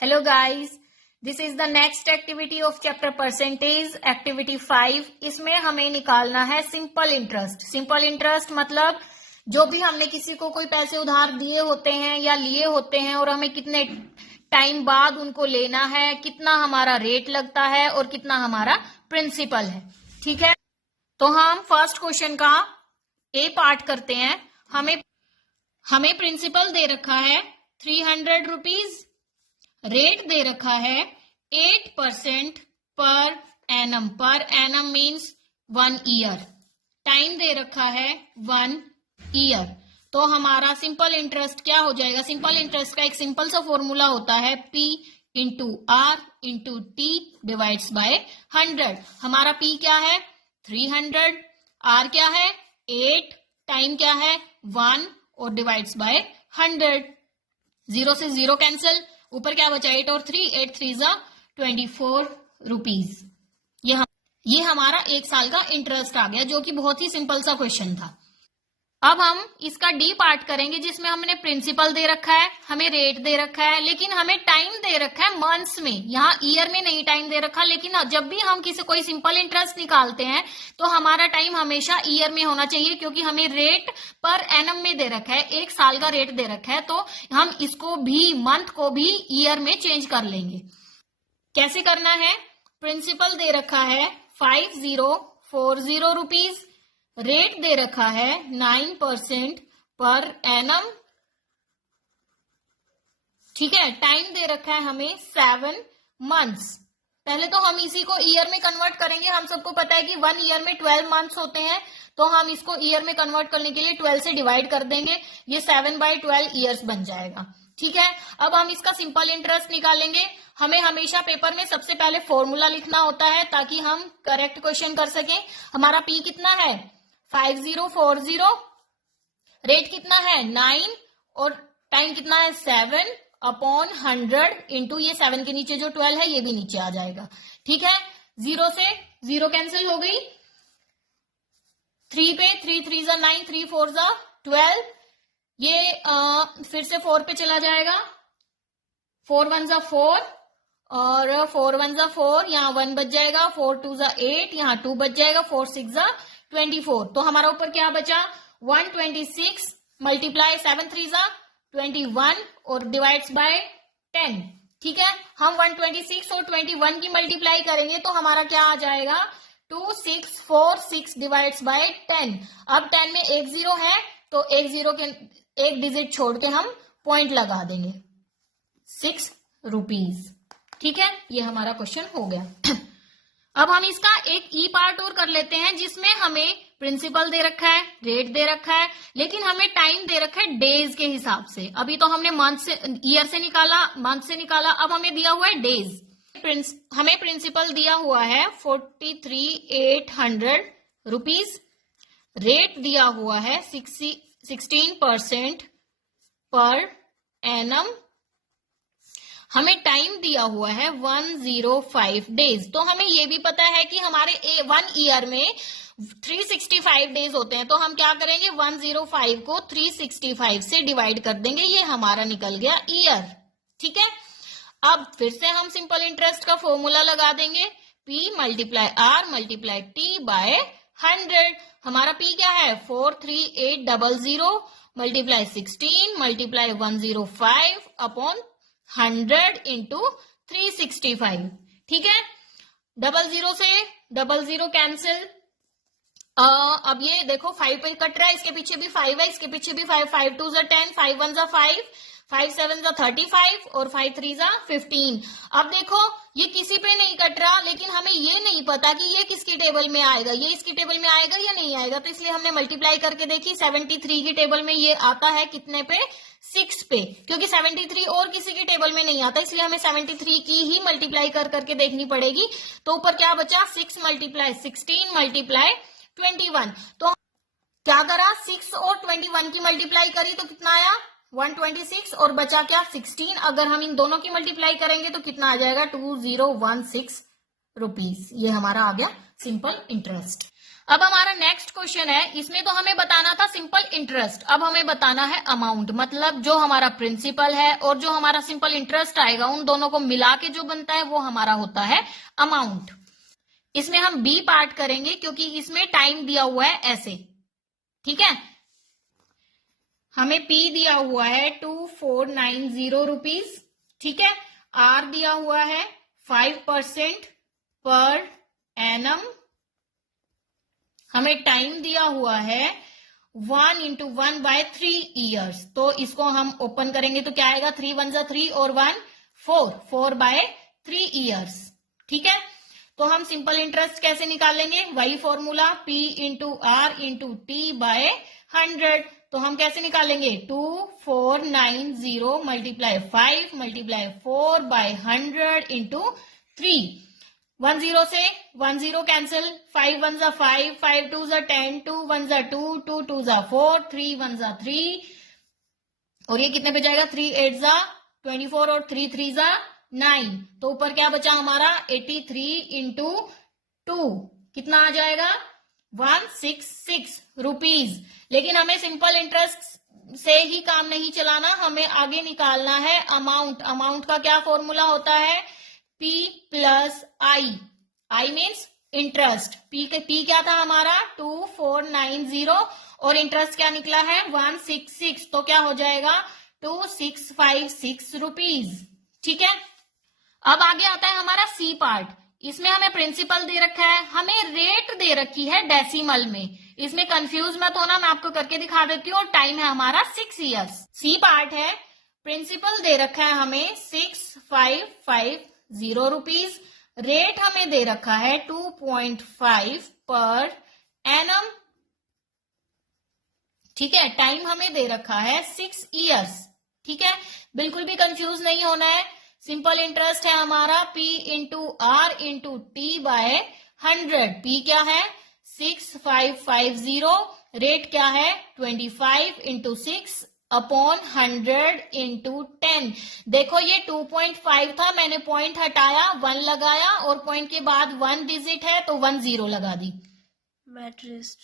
Hello guys, this is the next activity of chapter percentage, activity 5। इसमें हमें निकालना है सिंपल इंटरेस्ट। सिंपल इंटरेस्ट मतलब जो भी हमने किसी को कोई पैसे उधार दिए होते हैं या लिए होते हैं और हमें कितने टाइम बाद उनको लेना है, कितना हमारा रेट लगता है और कितना हमारा प्रिंसिपल है। ठीक है, तो हम फर्स्ट क्वेश्चन का ए पार्ट करते हैं। हमें प्रिंसिपल दे रखा है 300 रुपीज, रेट दे रखा है 8% per annum. Per annum means 1 year. Time दे रखा है 1 ईयर। तो हमारा सिंपल इंटरेस्ट क्या हो जाएगा? सिंपल इंटरेस्ट का एक सिंपल सा फॉर्मूला होता है P into R into T divides by 100। हमारा P क्या है? 300, R क्या है? 8, टाइम क्या है? 1 और डिवाइड्स बाय 100। 0 से 0 कैंसिल, ऊपर क्या बचा? 8 और 3, 8 3 जा 24 रुपीज। ये हमारा एक साल का इंटरेस्ट आ गया, जो कि बहुत ही सिंपल सा क्वेश्चन था। अब हम इसका डी पार्ट करेंगे, जिसमें हमने प्रिंसिपल दे रखा है, हमें रेट दे रखा है, लेकिन हमें टाइम दे रखा है मंथ्स में। यहाँ ईयर में नहीं टाइम दे रखा, लेकिन जब भी हम कोई सिंपल इंटरेस्ट निकालते हैं तो हमारा टाइम हमेशा ईयर में होना चाहिए, क्योंकि हमें रेट पर एनम में दे रखा है, एक साल का रेट दे रखा है। तो हम इसको भी, मंथ को भी ईयर में चेंज कर लेंगे। कैसे करना है? प्रिंसिपल दे रखा है 5040 रुपीज, रेट दे रखा है 9% पर एनम। ठीक है, टाइम दे रखा है हमें 7 मंथ्स। पहले तो हम इसी को ईयर में कन्वर्ट करेंगे। हम सबको पता है कि 1 ईयर में 12 मंथ्स होते हैं, तो हम इसको ईयर में कन्वर्ट करने के लिए 12 से डिवाइड कर देंगे। ये 7/12 ईयर्स बन जाएगा। ठीक है, अब हम इसका सिंपल इंटरेस्ट निकालेंगे। हमें हमेशा पेपर में सबसे पहले फॉर्मूला लिखना होता है, ताकि हम करेक्ट क्वेश्चन कर सकें। हमारा P कितना है? 5040, रेट कितना है? 9 और टाइम कितना है? 7/100 इंटू ये 7 के नीचे जो 12 है ये भी नीचे आ जाएगा। ठीक है, 0 से 0 कैंसिल हो गई। 3 पे 3 3 जा 9, 3 4 जा 12। ये फिर से 4 पे चला जाएगा। 4 1 जा 4 और 4 1 जा 4, यहाँ 1 बच जाएगा। 4 2 जा 8, यहाँ 2 बच जाएगा। 4 6 जा 24। तो हमारा ऊपर क्या बचा? 126 मल्टीप्लाई 7 3 जा 21 और डिवाइड्स बाय 10। ठीक है, हम 126 और 21 की मल्टीप्लाई करेंगे तो हमारा क्या आ जाएगा? 2646 डिवाइड्स बाय 10। अब 10 में एक 0 है, तो एक 0 के एक डिजिट छोड़ के हम पॉइंट लगा देंगे। 6 रुपीज। ठीक है, ये हमारा क्वेश्चन हो गया। अब हम इसका एक ई पार्ट और कर लेते हैं, जिसमें हमें प्रिंसिपल दे रखा है, रेट दे रखा है, लेकिन हमें टाइम दे रखा है डेज के हिसाब से। अभी तो हमने मंथ से, ईयर से निकाला, मंथ से निकाला, अब हमें दिया हुआ है डेज। हमें प्रिंसिपल दिया हुआ है 43,800 रुपीज, रेट दिया हुआ है 16% पर एनम, हमें टाइम दिया हुआ है 105 डेज। तो हमें ये भी पता है कि हमारे 1 ईयर में 365 डेज होते हैं, तो हम क्या करेंगे? 105 को 365 से डिवाइड कर देंगे। ये हमारा निकल गया ईयर। ठीक है, अब फिर से हम सिंपल इंटरेस्ट का फॉर्मूला लगा देंगे। P multiply R multiply T by 100। हमारा P क्या है? 43800 मल्टीप्लाई 16 मल्टीप्लाई 105 अपॉन 100 इंटू 365। ठीक है, 00 से 00 कैंसिल। अब ये देखो 5 पे कट रहा है, इसके पीछे भी 5 है, इसके पीछे भी 5, 5 2 जा 10, 5 1 जा 5, 5 7 जा 35 और 5 3 जा 15। अब देखो ये किसी पे नहीं कट रहा, लेकिन हमें ये नहीं पता कि ये किसकी टेबल में आएगा, ये इसकी टेबल में आएगा या नहीं आएगा। तो इसलिए हमने मल्टीप्लाई करके देखी। 73 की टेबल में ये आता है कितने पे? 6 पे, क्योंकि 73 और किसी की टेबल में नहीं आता, इसलिए हमें 73 की ही मल्टीप्लाई कर करके देखनी पड़ेगी। तो ऊपर क्या बचा? 6 मल्टीप्लाई 16 मल्टीप्लाई 21। तो क्या करा? 6 और 21 की मल्टीप्लाई करी तो कितना आया? 126 और बचा क्या? 16। अगर हम इन दोनों की मल्टीप्लाई करेंगे तो कितना आ जाएगा? 2016 रुपीज। ये हमारा आ गया सिंपल इंटरेस्ट। अब हमारा नेक्स्ट क्वेश्चन है, इसमें तो हमें बताना था सिंपल इंटरेस्ट, अब हमें बताना है अमाउंट, मतलब जो हमारा प्रिंसिपल है और जो हमारा सिंपल इंटरेस्ट आएगा उन दोनों को मिला के जो बनता है वो हमारा होता है अमाउंट। इसमें हम बी पार्ट करेंगे क्योंकि इसमें टाइम दिया हुआ है ऐसे, ठीक है। हमें पी दिया हुआ है 2490 रुपीज, ठीक है। आर दिया हुआ है 5% पर एनम, हमें टाइम दिया हुआ है 1 × 1/3 ईयर्स। तो इसको हम ओपन करेंगे तो क्या आएगा, 3 × 1 = 3 और 1 4, 4/3 ईयर्स, ठीक है। तो हम सिंपल इंटरेस्ट कैसे निकालेंगे, वही फॉर्मूला P × R × T/100। तो हम कैसे निकालेंगे, 2490 × 5 × 4/100 × 3। 1 0 से 1 0 कैंसिल, 5 1 = 5, 5 2 = 10, 2 1 = 2, 2 2 = 4, 3 1 = 3, और ये कितने पे जाएगा, 3 8 = 24 और 3 3 = 9। तो ऊपर क्या बचा हमारा, 83 × 2 कितना आ जाएगा, 166 रुपीज। लेकिन हमें सिंपल इंटरेस्ट से ही काम नहीं चलाना, हमें आगे निकालना है अमाउंट। अमाउंट का क्या फॉर्मूला होता है, P + I, I means interest. P क्या था हमारा 2490 और इंटरेस्ट क्या निकला है 166, तो क्या हो जाएगा 2656 रुपीज, ठीक है। अब आगे आता है हमारा सी पार्ट, इसमें हमें प्रिंसिपल दे रखा है, हमें रेट दे रखी है डेसिमल में। इसमें कंफ्यूज मत होना, मैं आपको करके दिखा देती हूँ, और टाइम है हमारा 6 इयर्स। सी पार्ट है, प्रिंसिपल दे रखा है हमें 6550 रुपीज, रेट हमें दे रखा है 2.5 पर एनम, ठीक है। टाइम हमें दे रखा है 6 इयर्स, ठीक है। बिल्कुल भी कंफ्यूज नहीं होना है। सिंपल इंटरेस्ट है हमारा P × R × T/100। P क्या है 6550, रेट क्या है 25 × 6/100 × 10। देखो ये 2.5 था, मैंने पॉइंट हटाया, 1 लगाया, और पॉइंट के बाद 1 डिजिट है तो 1 0 लगा दी। मैट्रिस्ट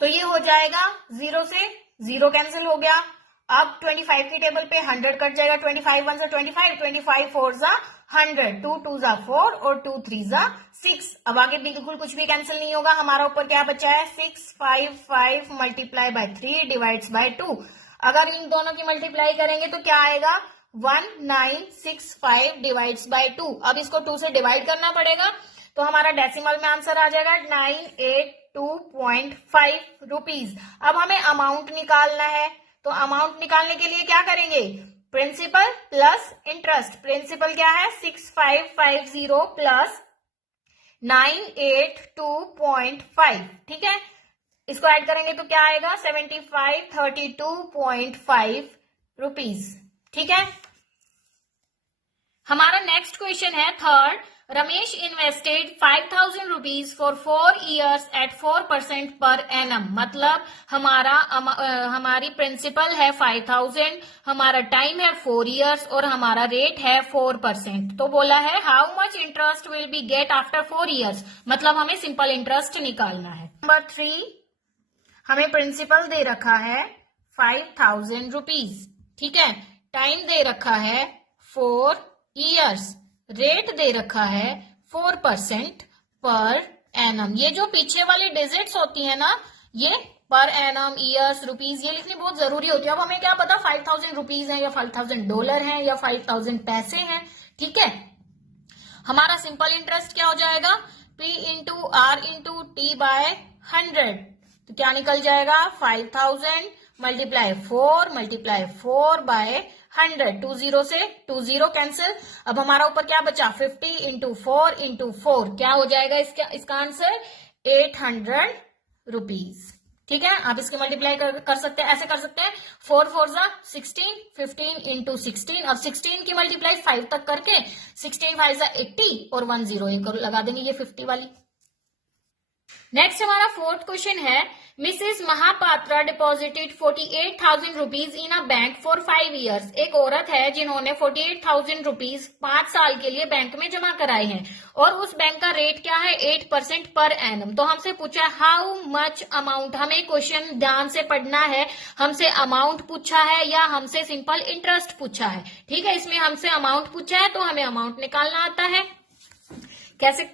तो ये हो जाएगा 0 से 0 कैंसिल हो गया। अब 25 की टेबल पे 100 कट जाएगा, 25 1 = 25, 25 4 = 100, 2 2 = 4 और 2 3 = 6। अब आगे बिल्कुल कुछ भी कैंसिल नहीं होगा, हमारा ऊपर क्या बचा है 655 × 3 / 2। अगर इन दोनों की मल्टीप्लाई करेंगे तो क्या आएगा 1965 / 2। अब इसको 2 से डिवाइड करना पड़ेगा, तो हमारा डेसिमल में आंसर आ जाएगा 982.5 रुपीज। अब हमें अमाउंट निकालना है, तो अमाउंट निकालने के लिए क्या करेंगे, प्रिंसिपल प्लस इंटरेस्ट। प्रिंसिपल क्या है 6550 प्लस 982.5, ठीक है। इसको ऐड करेंगे तो क्या आएगा 7532.5 रुपीज, ठीक है। हमारा नेक्स्ट क्वेश्चन है third, Ramesh invested 5000 rupees for 4 years at 4% per annum. मतलब हमारी प्रिंसिपल है 5000, हमारा टाइम है 4 years और हमारा रेट है 4%। तो बोला है how much interest will be get after 4 years, मतलब हमें सिंपल इंटरेस्ट निकालना है। नंबर 3, हमें प्रिंसिपल दे रखा है 5000 रुपीज, ठीक है। टाइम दे रखा है 4 years, रेट दे रखा है 4% पर एनम। ये जो पीछे वाली डिजिट्स होती है ना, ये पर एनम, ईयर्स, रुपीज, ये लिखनी बहुत जरूरी होती है। अब हमें क्या पता 5000 रुपीज है या $5000 है या 5000 पैसे हैं, ठीक है। हमारा सिंपल इंटरेस्ट क्या हो जाएगा P × R × T/100। तो क्या निकल जाएगा 5000 × 4 × 4/100, 2 0 से 2 0 कैंसिल। अब हमारा ऊपर क्या बचा 50 × 4 × 4, क्या हो जाएगा इसका आंसर 800 रुपीज, ठीक है। आप इसके मल्टीप्लाई कर सकते हैं, ऐसे कर सकते हैं 4 4 = 16, 15 × 16। अब 16 की मल्टीप्लाई 5 तक करके 16 5 = 80 और 1 0 लगा देंगे, ये 50 वाली। नेक्स्ट हमारा फोर्थ क्वेश्चन है, Mrs Mahapatra deposited 48,000 rupees in a bank for 5 years। एक औरत है जिन्होंने 48,000 रुपीज 5 साल के लिए बैंक में जमा कराए हैं और उस बैंक का रेट क्या है 8% पर एनम। तो हमसे पूछा हाउ मच अमाउंट। हमें क्वेश्चन ध्यान से पढ़ना है, हमसे अमाउंट पूछा है या हमसे सिंपल इंटरेस्ट पूछा है। ठीक है, इसमें हमसे अमाउंट पूछा है तो हमें अमाउंट निकालना आता है। कैसे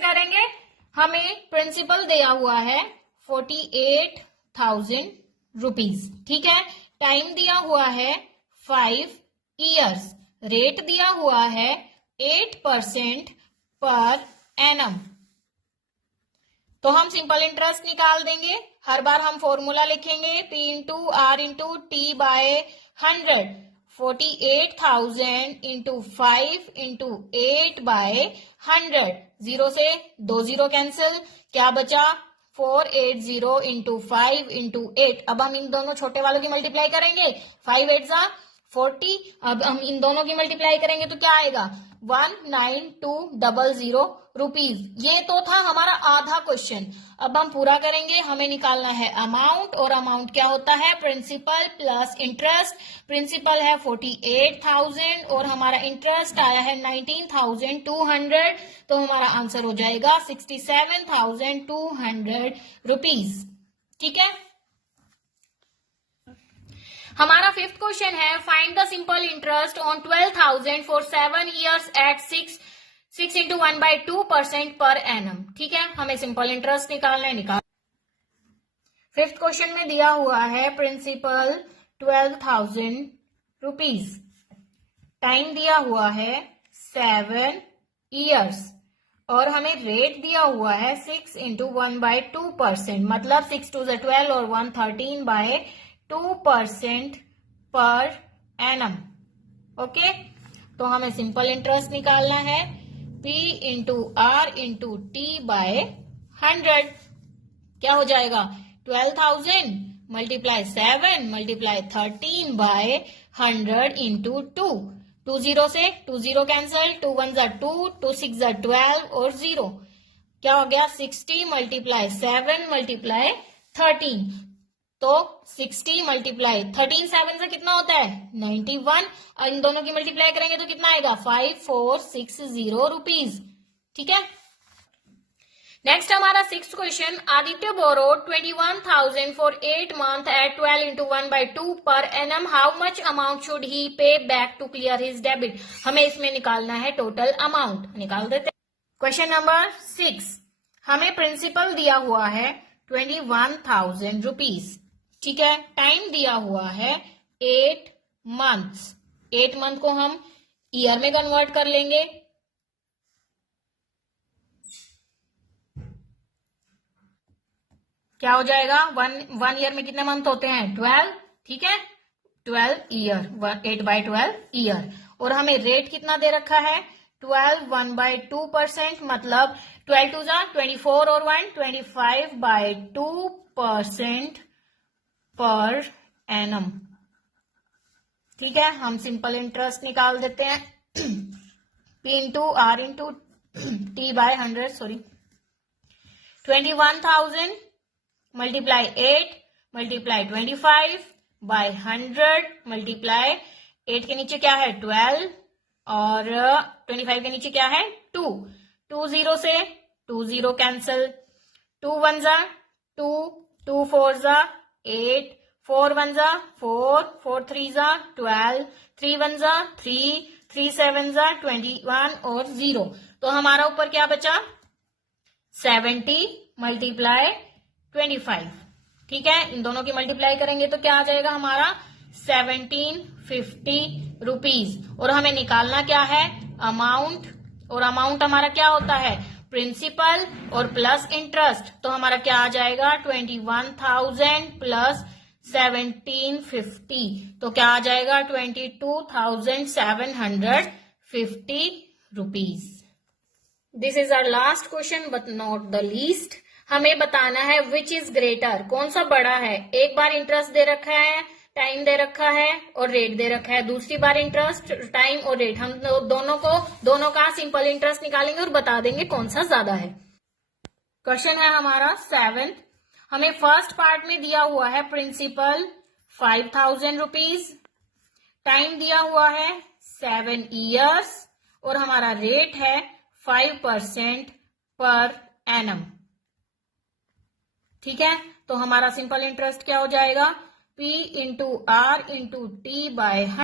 करेंगे? हमें प्रिंसिपल दिया हुआ है 48,000 रुपीज। ठीक है, टाइम दिया हुआ है 5 years, रेट दिया हुआ है 8% पर एनम। तो हम सिंपल इंटरेस्ट निकाल देंगे। हर बार हम फॉर्मूला लिखेंगे P into R into T by 100। 48,000 into 5 into 8 by 100। 0 से 2 0 कैंसिल, क्या बचा 480 इंटू 5 इंटू 8। अब हम इन दोनों छोटे वालों की मल्टीप्लाई करेंगे, 5 8 जा 40। अब हम इन दोनों की मल्टीप्लाई करेंगे तो क्या आएगा 19200 रुपीज। ये तो था हमारा आधा क्वेश्चन। अब हम पूरा करेंगे, हमें निकालना है अमाउंट, और अमाउंट क्या होता है प्रिंसिपल प्लस इंटरेस्ट। प्रिंसिपल है 48,000 और हमारा इंटरेस्ट आया है 19,200, तो हमारा आंसर हो जाएगा 67,200 रुपीज। ठीक है, हमारा फिफ्थ क्वेश्चन है find the simple interest on 12,000 for 7 years at 6 into 1/2% per annum. ठीक है, हमें सिंपल इंटरेस्ट निकालना है। फिफ्थ क्वेश्चन में दिया हुआ है प्रिंसिपल 12,000 रुपीज, टाइम दिया हुआ है 7 years और हमें रेट दिया हुआ है 6 इंटू 1/2%, मतलब 6 2 12 और 1 13/2% पर एनम। ओके, तो हमें सिंपल इंटरेस्ट निकालना है P into R into T by 100। क्या हो जाएगा 12,000 मल्टीप्लाई 7 मल्टीप्लाई 13 बाय 100 इंटू 2। 2 0 से 2 0 कैंसल, 2 1 जा 2, 2 6 जा 12 और 0। क्या हो गया 60 मल्टीप्लाई 7 मल्टीप्लाई 13। तो 60 मल्टीप्लाई 13 7 से कितना होता है 91। इन दोनों की मल्टीप्लाई करेंगे तो कितना आएगा 5460 रुपीज। ठीक है, नेक्स्ट हमारा sixth question. Aditya borrowed 21,000 for 8 months at 12 into 1/2 per annum. How much amount should he pay back to clear his debit. हमें इसमें निकालना है टोटल अमाउंट, निकाल देते हैं। क्वेश्चन नंबर 6, हमें प्रिंसिपल दिया हुआ है 21,000 रुपीज। ठीक है, टाइम दिया हुआ है 8 months। 8 month को हम ईयर में कन्वर्ट कर लेंगे। क्या हो जाएगा 1 ईयर में कितने मंथ होते हैं 12। ठीक है, 12 ईयर, 8/12 ईयर। और हमें रेट कितना दे रखा है 12 1/2%, मतलब 12 2 जा 24 और 1 25/2% पर एनम। ठीक है, हम सिंपल इंटरेस्ट निकाल देते हैं P into R into T by 100। Sorry, 21,000 multiply 8 multiply 25 by 100 multiply 8 के नीचे क्या है 12 और 25 के नीचे क्या है 2। 2 0 से 2 0 कैंसल, 2 1 जा 2, 2 4 जा 8, 4 1 जा 4, 4 3 जा 12, 3 1 जा 3, 3 7 जा 21 और 0। तो हमारा ऊपर क्या बचा 70 मल्टीप्लाई 25। ठीक है, इन दोनों की मल्टीप्लाई करेंगे तो क्या आ जाएगा हमारा 1750 रुपीज। और हमें निकालना क्या है अमाउंट, और अमाउंट हमारा क्या होता है प्रिंसिपल और प्लस इंटरेस्ट। तो हमारा क्या आ जाएगा 21,000 प्लस 1750, तो क्या आ जाएगा 22,750 rupees. This is our last question but not the least. हमें बताना है विच इज ग्रेटर, कौन सा बड़ा है। एक बार इंटरेस्ट दे रखा है, टाइम दे रखा है और रेट दे रखा है। दूसरी बार इंटरेस्ट, टाइम और रेट, हम दोनों का सिंपल इंटरेस्ट निकालेंगे और बता देंगे कौन सा ज्यादा है। क्वेश्चन है हमारा 7th। हमें फर्स्ट पार्ट में दिया हुआ है प्रिंसिपल 5,000 रुपीज, टाइम दिया हुआ है 7 ईयर्स और हमारा रेट है 5% पर एनम। ठीक है, तो हमारा सिंपल इंटरेस्ट क्या हो जाएगा, P into R into T bye